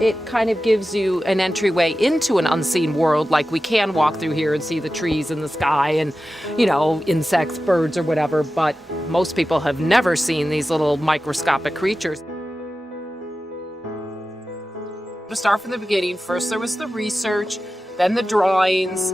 It kind of gives you an entryway into an unseen world, like we can walk through here and see the trees and the sky and, insects, birds, or whatever, but most people have never seen these little microscopic creatures. To start from the beginning, first there was the research, then the drawings.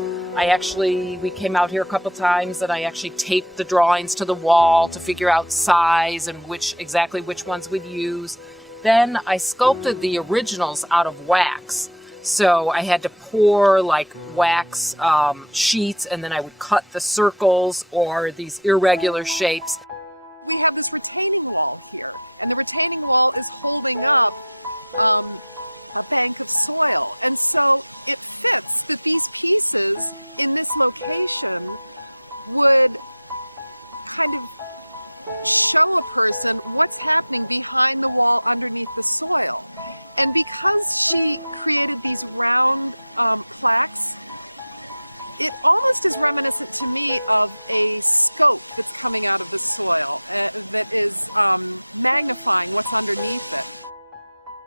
We came out here a couple times and I actually taped the drawings to the wall to figure out size and exactly which ones we'd use. Then I sculpted the originals out of wax. So I had to pour wax sheets, and then I would cut the circles or these irregular shapes.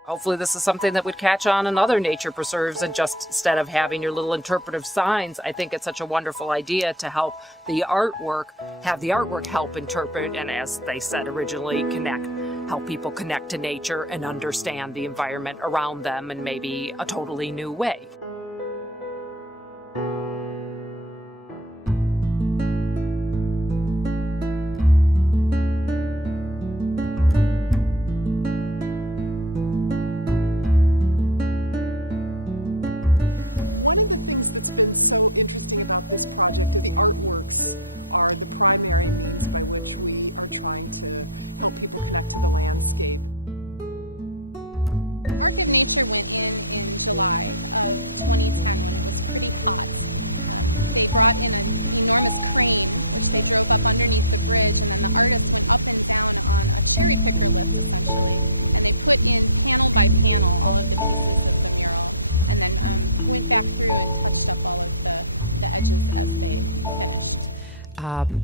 Hopefully this is something that would catch on in other nature preserves, and just instead of having your little interpretive signs, I think it's such a wonderful idea to have the artwork help interpret, and as they said originally, help people connect to nature and understand the environment around them in maybe a totally new way.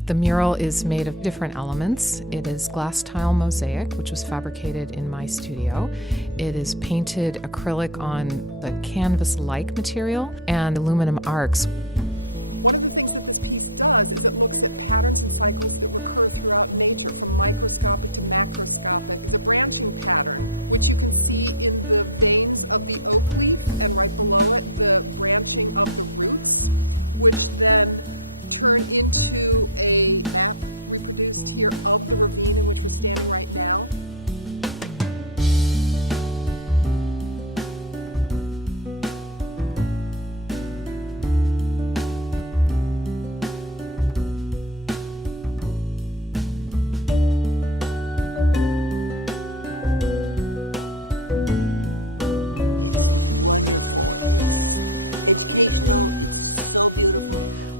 The mural is made of different elements. It is glass tile mosaic, which was fabricated in my studio. It is painted acrylic on the canvas-like material and aluminum arcs.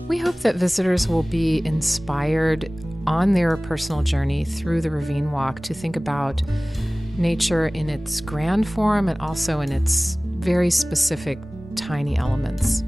We hope that visitors will be inspired on their personal journey through the Ravine Walk to think about nature in its grand form and also in its very specific tiny elements.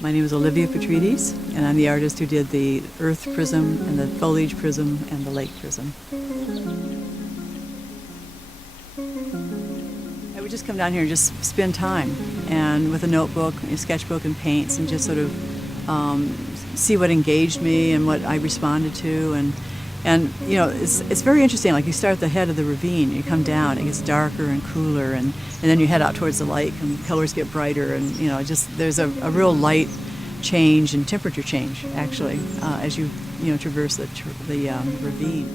My name is Olivia Petrides, and I'm the artist who did the earth prism and the foliage prism and the lake prism. I would just come down here and just spend time, and with a notebook, a sketchbook and paints, and just sort of see what engaged me and what I responded to. And you know, it's very interesting. Like, you start at the head of the ravine, you come down, it gets darker and cooler, and then you head out towards the lake, and the colors get brighter, and you know, just there's a real light change and temperature change actually as you traverse the ravine.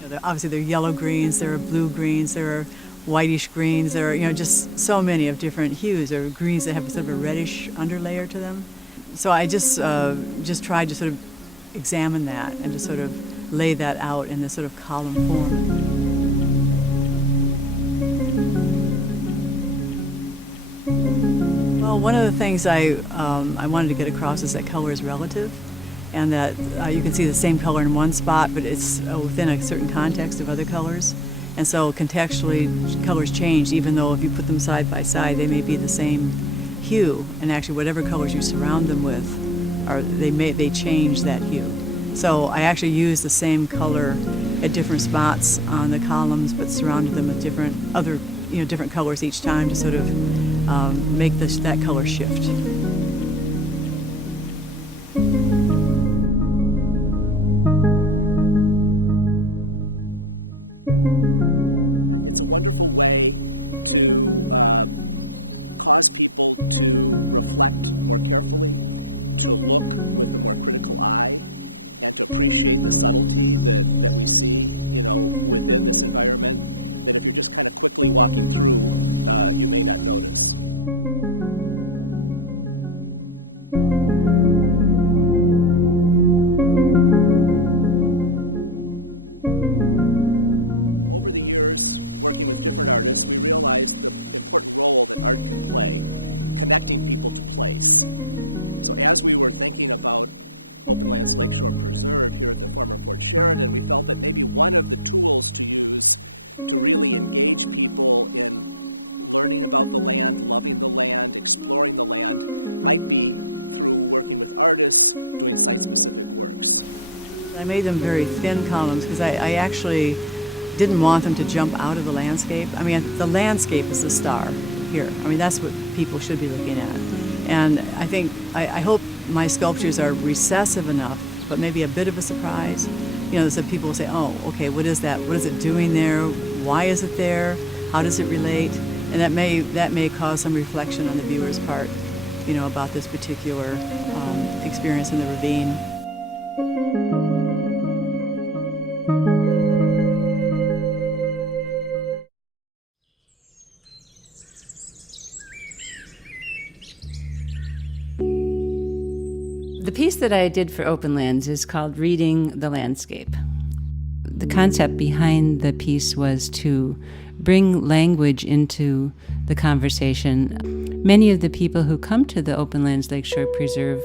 You know, obviously there are yellow greens, there are blue greens, there are whitish greens, there are just so many of different hues. There are greens that have sort of a reddish underlayer to them. So I just tried to sort of examine that and to sort of lay that out in this sort of column form. Well, one of the things I wanted to get across is that color is relative, and that you can see the same color in one spot, but it's within a certain context of other colors. And so contextually, colors change, even though if you put them side by side, they may be the same hue. And actually, whatever colors you surround them with, they change that hue. So I actually use the same color at different spots on the columns, but surrounded them with different colors each time to sort of make that color shift. I made them very thin columns because I actually didn't want them to jump out of the landscape. I mean, the landscape is the star here. I mean, that's what people should be looking at. And I hope my sculptures are recessive enough, but maybe a bit of a surprise. So people will say, oh, okay, what is that? What is it doing there? Why is it there? How does it relate? And that may cause some reflection on the viewer's part, about this particular experience in the ravine. The piece that I did for Openlands is called Reading the Landscape. The concept behind the piece was to bring language into the conversation. Many of the people who come to the Openlands Lakeshore Preserve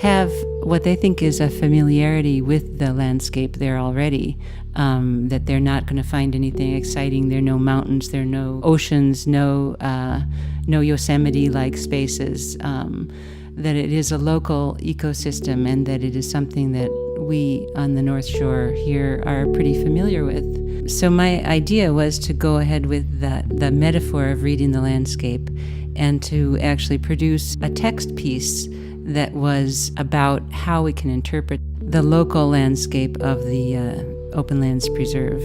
have what they think is a familiarity with the landscape there already, that they're not going to find anything exciting. There are no mountains, there are no oceans, no Yosemite-like spaces, that it is a local ecosystem and that it is something that we on the North Shore here are pretty familiar with. So my idea was to go ahead with the metaphor of reading the landscape and to actually produce a text piece that was about how we can interpret the local landscape of the Openlands Preserve,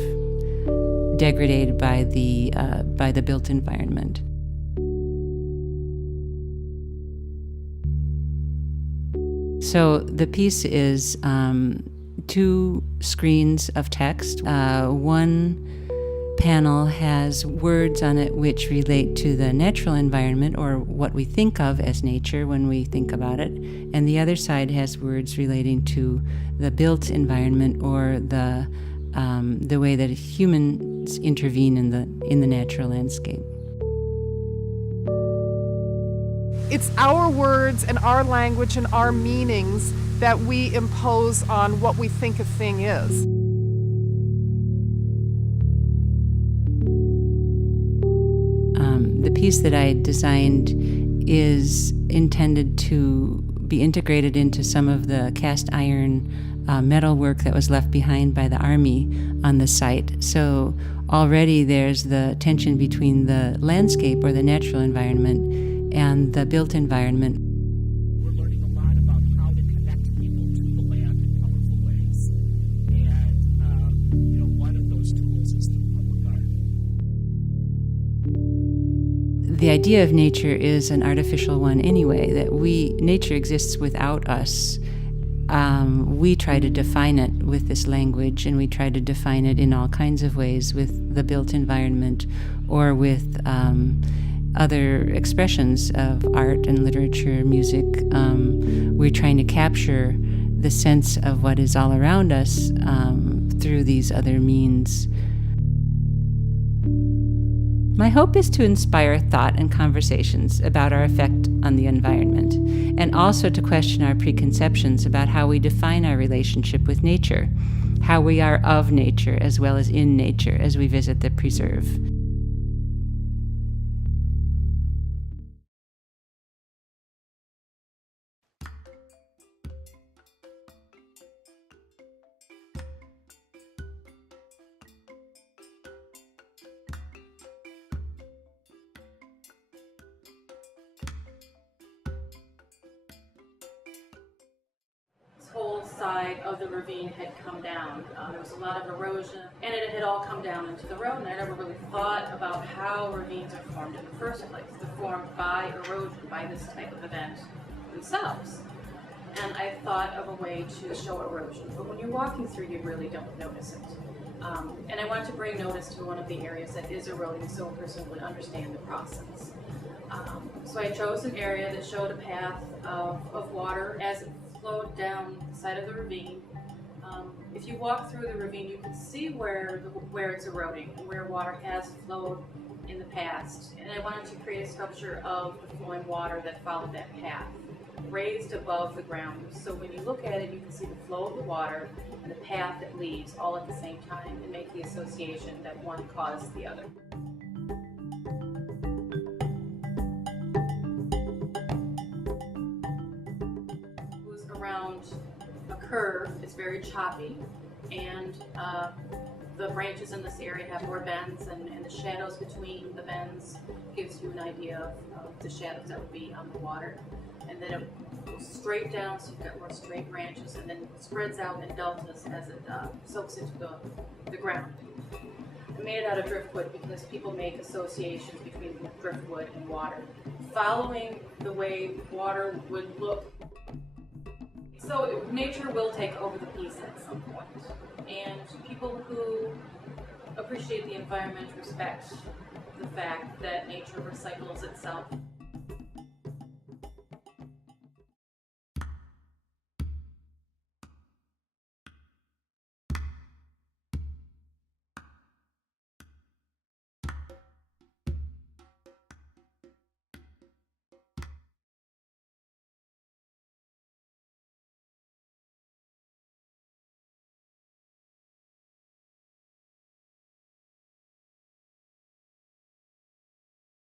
degraded by the built environment. So the piece is 2 screens of text. One panel has words on it which relate to the natural environment, or what we think of as nature when we think about it, and the other side has words relating to the built environment, or the way that humans intervene in the natural landscape. It's our words and our language and our meanings that we impose on what we think a thing is. The piece that I designed is intended to be integrated into some of the cast iron metal work that was left behind by the Army on the site. So already there's the tension between the landscape, or the natural environment, and the built environment. We're learning a lot about how to connect people to the land in powerful ways. And, one of those tools is through public art. The idea of nature is an artificial one anyway, that nature exists without us. We try to define it with this language, and we try to define it in all kinds of ways with the built environment, or with other expressions of art and literature, music. We're trying to capture the sense of what is all around us through these other means. My hope is to inspire thought and conversations about our effect on the environment, and also to question our preconceptions about how we define our relationship with nature, how we are of nature as well as in nature as we visit the preserve. Whole side of the ravine had come down. There was a lot of erosion, and it had all come down into the road, and I never really thought about how ravines are formed in the first place. They're formed by erosion, by this type of event themselves. And I thought of a way to show erosion, but when you're walking through, you really don't notice it. And I wanted to bring notice to one of the areas that is eroding so a person would understand the process. So I chose an area that showed a path of water as it flowed down the side of the ravine. If you walk through the ravine, you can see where it's eroding and where water has flowed in the past. And I wanted to create a sculpture of the flowing water that followed that path, raised above the ground. So when you look at it, you can see the flow of the water and the path that leads all at the same time, and make the association that one caused the other. Around a curve, it's very choppy, and the branches in this area have more bends, and the shadows between the bends gives you an idea of the shadows that would be on the water. And then it goes straight down, so you've got more straight branches, and then spreads out in deltas as it soaks into the ground. I made it out of driftwood because people make associations between driftwood and water, following the way water would look. So nature will take over the piece at some point, and people who appreciate the environment respect the fact that nature recycles itself.